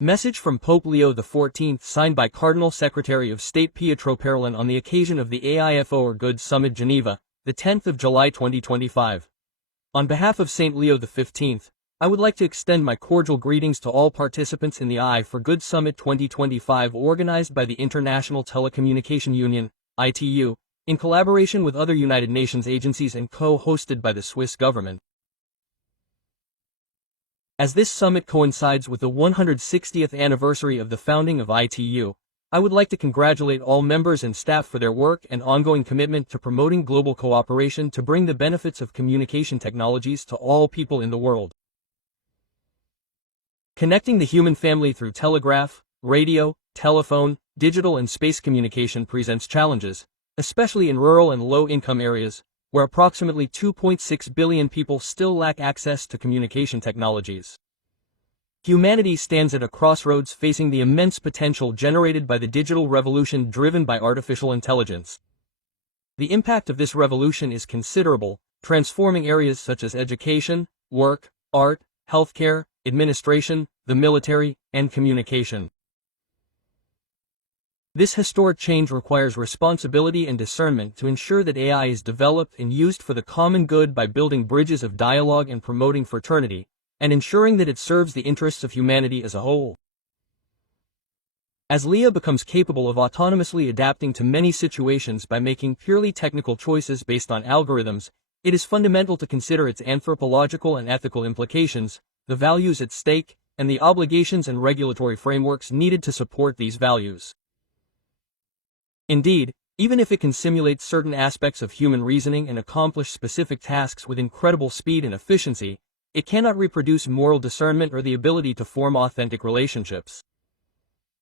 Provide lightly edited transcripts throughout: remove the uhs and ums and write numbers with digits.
Message from Pope Leo XIV signed by Cardinal Secretary of State Pietro Parolin on the occasion of the AIFO or Good Summit Geneva, the 10th of July 2025. On behalf of St. Leo XV, I would like to extend my cordial greetings to all participants in the I for Good Summit 2025 organized by the International Telecommunication Union, ITU, in collaboration with other United Nations agencies and co-hosted by the Swiss government. As this summit coincides with the 160th anniversary of the founding of ITU, I would like to congratulate all members and staff for their work and ongoing commitment to promoting global cooperation to bring the benefits of communication technologies to all people in the world. Connecting the human family through telegraph, radio, telephone, digital and space communication presents challenges, especially in rural and low-income areas, where approximately 2.6 billion people still lack access to communication technologies. Humanity stands at a crossroads facing the immense potential generated by the digital revolution driven by artificial intelligence. The impact of this revolution is considerable, transforming areas such as education, work, art, healthcare, administration, the military, and communication. This historic change requires responsibility and discernment to ensure that AI is developed and used for the common good by building bridges of dialogue and promoting fraternity, and ensuring that it serves the interests of humanity as a whole. As Leah becomes capable of autonomously adapting to many situations by making purely technical choices based on algorithms, it is fundamental to consider its anthropological and ethical implications, the values at stake, and the obligations and regulatory frameworks needed to support these values. Indeed, even if it can simulate certain aspects of human reasoning and accomplish specific tasks with incredible speed and efficiency, it cannot reproduce moral discernment or the ability to form authentic relationships.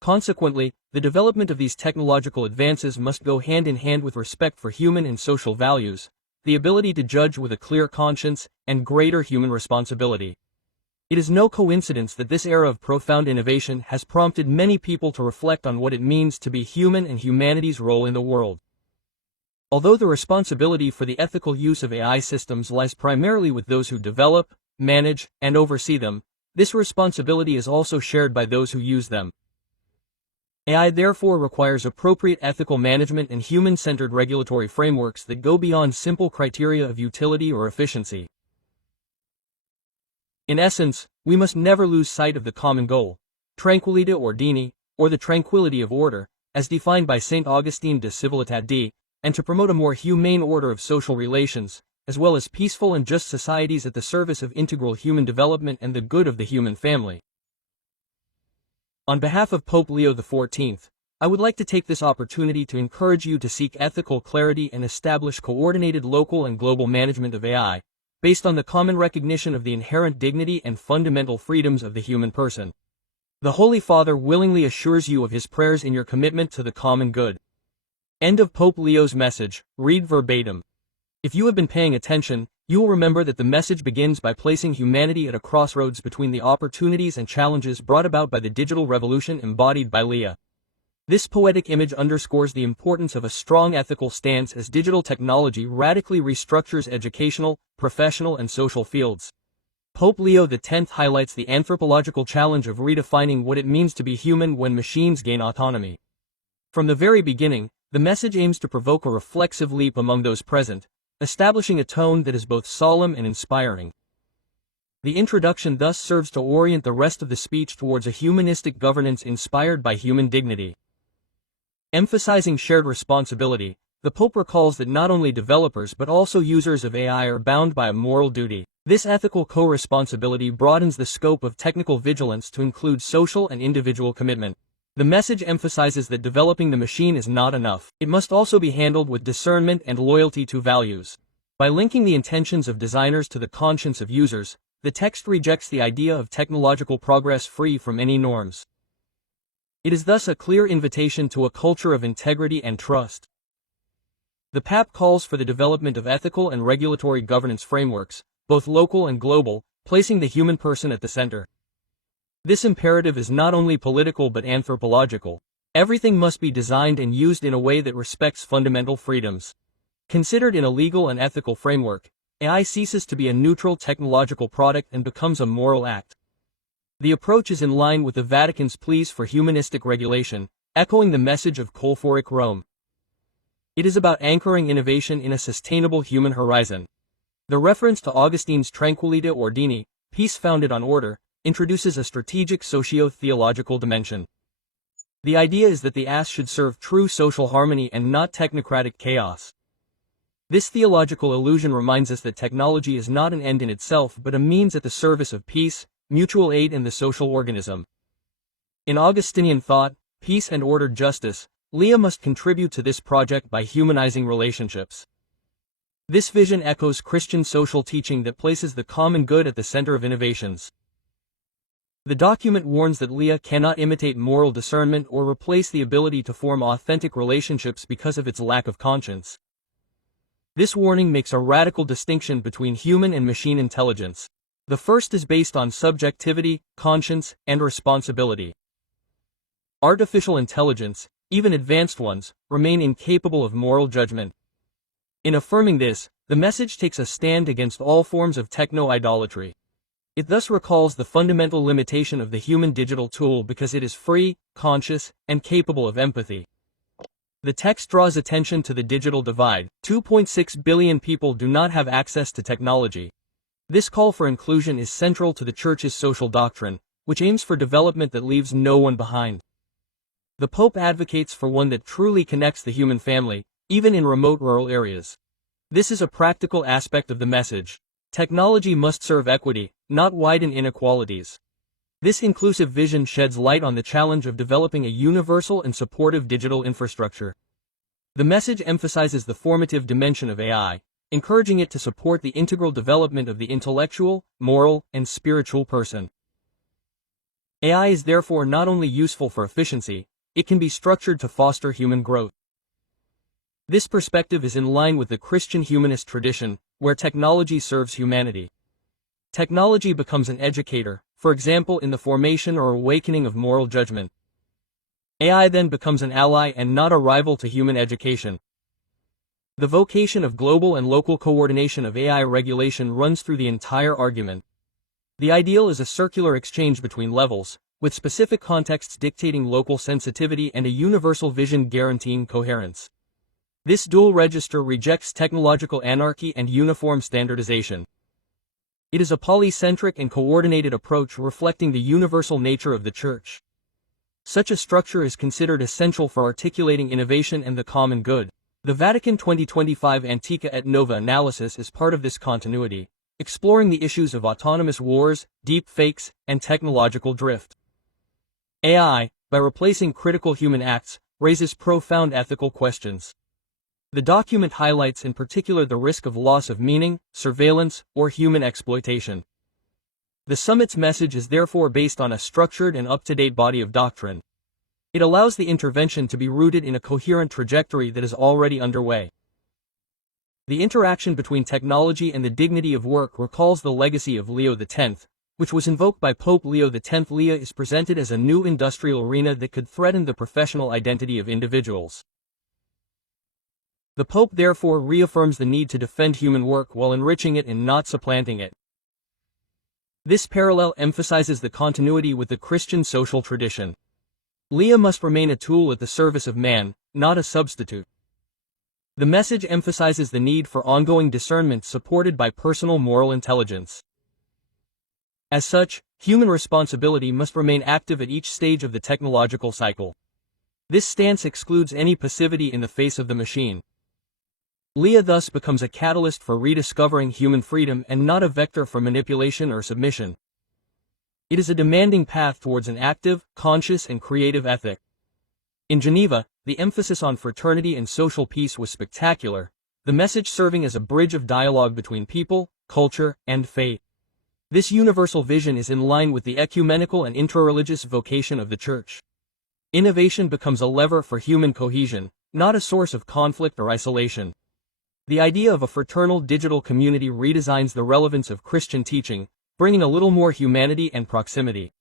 Consequently, the development of these technological advances must go hand in hand with respect for human and social values, the ability to judge with a clear conscience, and greater human responsibility. It is no coincidence that this era of profound innovation has prompted many people to reflect on what it means to be human and humanity's role in the world. Although the responsibility for the ethical use of AI systems lies primarily with those who develop, manage, and oversee them, this responsibility is also shared by those who use them. AI therefore requires appropriate ethical management and human-centered regulatory frameworks that go beyond simple criteria of utility or efficiency. In essence, we must never lose sight of the common goal, tranquillité ordini, or the tranquility of order, as defined by St. Augustine de Civilitate Dei, and to promote a more humane order of social relations, as well as peaceful and just societies at the service of integral human development and the good of the human family. On behalf of Pope Leo XIV, I would like to take this opportunity to encourage you to seek ethical clarity and establish coordinated local and global management of AI, based on the common recognition of the inherent dignity and fundamental freedoms of the human person. The Holy Father willingly assures you of his prayers in your commitment to the common good. End of Pope Leo's message, read verbatim. If you have been paying attention, you will remember that the message begins by placing humanity at a crossroads between the opportunities and challenges brought about by the digital revolution embodied by Leah. This poetic image underscores the importance of a strong ethical stance as digital technology radically restructures educational, professional and social fields. Pope Leo X highlights the anthropological challenge of redefining what it means to be human when machines gain autonomy. From the very beginning, the message aims to provoke a reflexive leap among those present, establishing a tone that is both solemn and inspiring. The introduction thus serves to orient the rest of the speech towards a humanistic governance inspired by human dignity. Emphasizing shared responsibility, the Pope recalls that not only developers but also users of AI are bound by a moral duty. This ethical co-responsibility broadens the scope of technical vigilance to include social and individual commitment. The message emphasizes that developing the machine is not enough. It must also be handled with discernment and loyalty to values. By linking the intentions of designers to the conscience of users, the text rejects the idea of technological progress free from any norms. It is thus a clear invitation to a culture of integrity and trust. The Pape calls for the development of ethical and regulatory governance frameworks, both local and global, placing the human person at the center. This imperative is not only political but anthropological. Everything must be designed and used in a way that respects fundamental freedoms. Considered in a legal and ethical framework, AI ceases to be a neutral technological product and becomes a moral act. The approach is in line with the Vatican's pleas for humanistic regulation, echoing the message of Colphoric Rome. It is about anchoring innovation in a sustainable human horizon. The reference to Augustine's Tranquillite Ordini, peace founded on order, introduces a strategic socio-theological dimension. The idea is that the ass should serve true social harmony and not technocratic chaos. This theological illusion reminds us that technology is not an end in itself but a means at the service of peace, mutual aid and the social organism. In Augustinian thought, peace and ordered justice, Leah must contribute to this project by humanizing relationships. This vision echoes Christian social teaching that places the common good at the center of innovations. The document warns that Leah cannot imitate moral discernment or replace the ability to form authentic relationships because of its lack of conscience. This warning makes a radical distinction between human and machine intelligence. The first is based on subjectivity, conscience, and responsibility. Artificial intelligence, even advanced ones, remain incapable of moral judgment. In affirming this, the message takes a stand against all forms of techno-idolatry. It thus recalls the fundamental limitation of the human digital tool because it is free, conscious, and capable of empathy. The text draws attention to the digital divide. 2.6 billion people do not have access to technology. This call for inclusion is central to the Church's social doctrine, which aims for development that leaves no one behind. The Pope advocates for one that truly connects the human family, even in remote rural areas. This is a practical aspect of the message. Technology must serve equity, not widen inequalities. This inclusive vision sheds light on the challenge of developing a universal and supportive digital infrastructure. The message emphasizes the formative dimension of AI, encouraging it to support the integral development of the intellectual, moral, and spiritual person. AI is therefore not only useful for efficiency, it can be structured to foster human growth. This perspective is in line with the Christian humanist tradition, where technology serves humanity. Technology becomes an educator, for example in the formation or awakening of moral judgment. AI then becomes an ally and not a rival to human education. The vocation of global and local coordination of AI regulation runs through the entire argument. The ideal is a circular exchange between levels, with specific contexts dictating local sensitivity and a universal vision guaranteeing coherence. This dual register rejects technological anarchy and uniform standardization. It is a polycentric and coordinated approach reflecting the universal nature of the Church. Such a structure is considered essential for articulating innovation and the common good. The Vatican 2025 Antica et Nova analysis is part of this continuity, exploring the issues of autonomous wars, deep fakes, and technological drift. AI, by replacing critical human acts, raises profound ethical questions. The document highlights in particular the risk of loss of meaning, surveillance, or human exploitation. The summit's message is therefore based on a structured and up-to-date body of doctrine. It allows the intervention to be rooted in a coherent trajectory that is already underway. The interaction between technology and the dignity of work recalls the legacy of Leo X, which was invoked by Pope Leo X. Leah is presented as a new industrial arena that could threaten the professional identity of individuals. The Pope therefore reaffirms the need to defend human work while enriching it and not supplanting it. This parallel emphasizes the continuity with the Christian social tradition. Leah must remain a tool at the service of man, not a substitute. The message emphasizes the need for ongoing discernment supported by personal moral intelligence. As such, human responsibility must remain active at each stage of the technological cycle. This stance excludes any passivity in the face of the machine. Leah thus becomes a catalyst for rediscovering human freedom and not a vector for manipulation or submission. It is a demanding path towards an active, conscious and creative ethic. In Geneva, the emphasis on fraternity and social peace was spectacular, the message serving as a bridge of dialogue between people, culture, and fate. This universal vision is in line with the ecumenical and interreligious vocation of the Church. Innovation becomes a lever for human cohesion, not a source of conflict or isolation. The idea of a fraternal digital community redesigns the relevance of Christian teaching, bringing a little more humanity and proximity.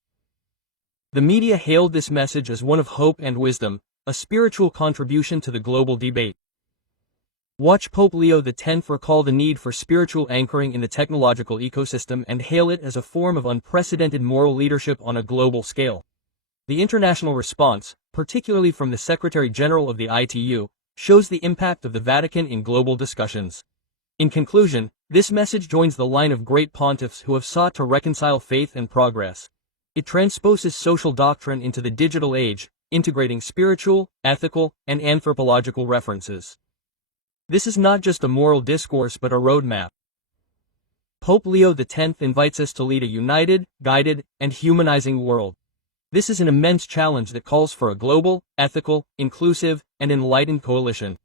The media hailed this message as one of hope and wisdom, a spiritual contribution to the global debate. Watch Pope Leo X recall the need for spiritual anchoring in the technological ecosystem and hail it as a form of unprecedented moral leadership on a global scale. The international response, particularly from the Secretary General of the ITU, shows the impact of the Vatican in global discussions. In conclusion, this message joins the line of great pontiffs who have sought to reconcile faith and progress. It transposes social doctrine into the digital age, integrating spiritual, ethical, and anthropological references. This is not just a moral discourse but a roadmap. Pope Leo X invites us to lead a united, guided, and humanizing world. This is an immense challenge that calls for a global, ethical, inclusive, and enlightened coalition.